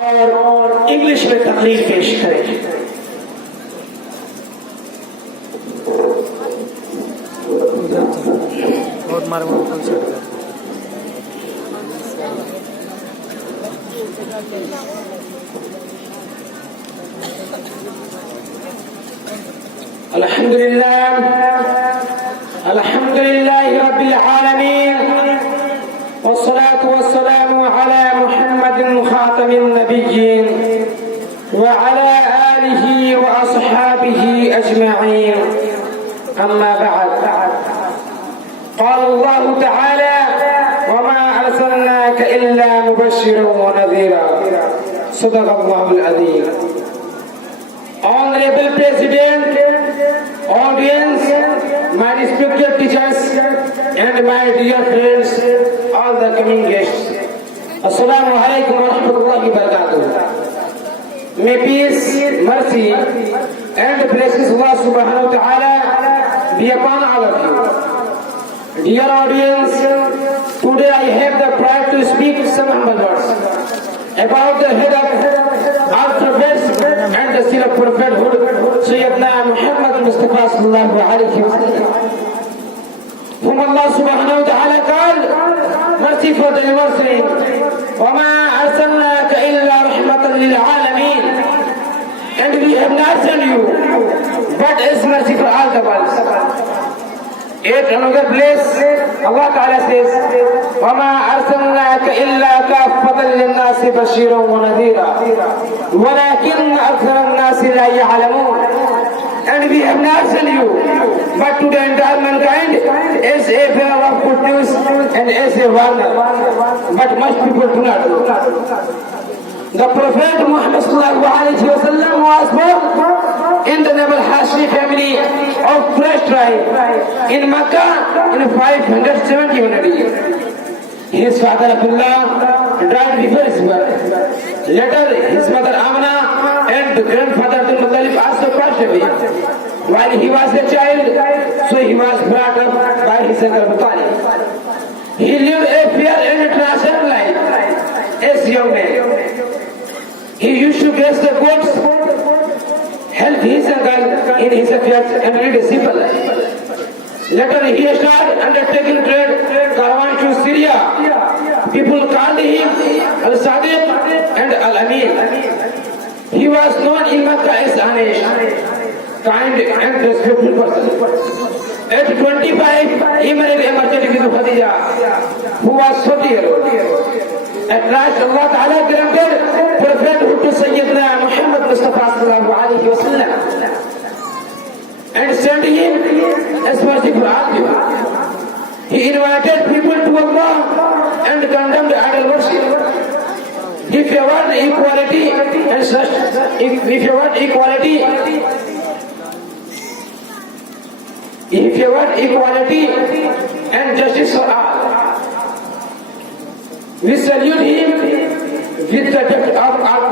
और इंग्लिश में तकरीर पेश करें। बहुत मार अल्हम्दुलिल्लाह रब्बिल आलमीन वस्सलातु वस्सलामु अला मुहम्मदिन खातमिन नबिय्यीन व अला आलिहि व अस्हाबिहि अजमईन अम्मा बअद قال الله تعالى وما أرسلناك إلا مبشرا ونذيرا صدق الله العظيم. Honorable President, audience, my respected teachers and my dear friends, all the coming guests, Assalamu alaikum wa rahmatullahi wa barakatuh. May peace, mercy and blessings of Allah subhanahu wa ta'ala be upon all of you. Dear audience, today I have the pride to speak some humble words about the head of our prophets and the seal of prophethood, Sayyidina Muhammad Mustafa sallallahu alayhi wa sallam, whom Allah subhanahu wa ta'ala called merciful deliverer, وَمَا أَرْسَلْنَاكَ إِلَّا رَحْمَةً لِلْعَالَمِينَ, and we have not sent you but as mercy for all the world. Yet another place, Allah Ta'ala says, وَمَا أَرْسَلْنَاكَ إِلَّا كَافَّةً لِلنَّاسِ بَشِيرًا وَنَذِيرًا وَلَكِنَّ أَكْثَرَ النَّاسِ لَا يَعْلَمُونَ. And we have not sent you but to the entire mankind as a bearer of good news and as a warner, but much people do not know. The Prophet Muhammad sallallahu alayhi wa sallam was born in the noble Hashmi family of Quraysh tribe in Makkah in 571 year. His father Abdullah died before his birth. Later his mother Amna and grandfather Abdul Muttalib also passed away while he was a child, so he was brought up by his uncle Abu Talib. He lived a fair and transcendent life as a young man. He used to graze the goats, help his uncle in his affairs and lead a simple life. Later he started undertaking trade caravan to Syria. People called him Al-Sadiq and Al-Amin. He was known in Makkah as Anish, kind and respectful person. At 25, he married a merchant with Khadija, who was 40 years old. At last, Allah Ta'ala granted prophethood to Sayyidina Muhammad Mustafa sallallahu alayhi wa sallam and sent him as mercy for all people. He invited people to Allah and condemned idol worship. He favored equality and such. He favored equality and justice for all. We salute him with the death of our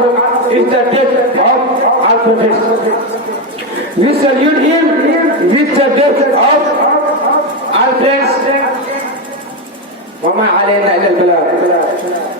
prophets. We salute him with the death of our friends. وَمَا عَلَيْنَا إِلَّا الْبَلَاغُ.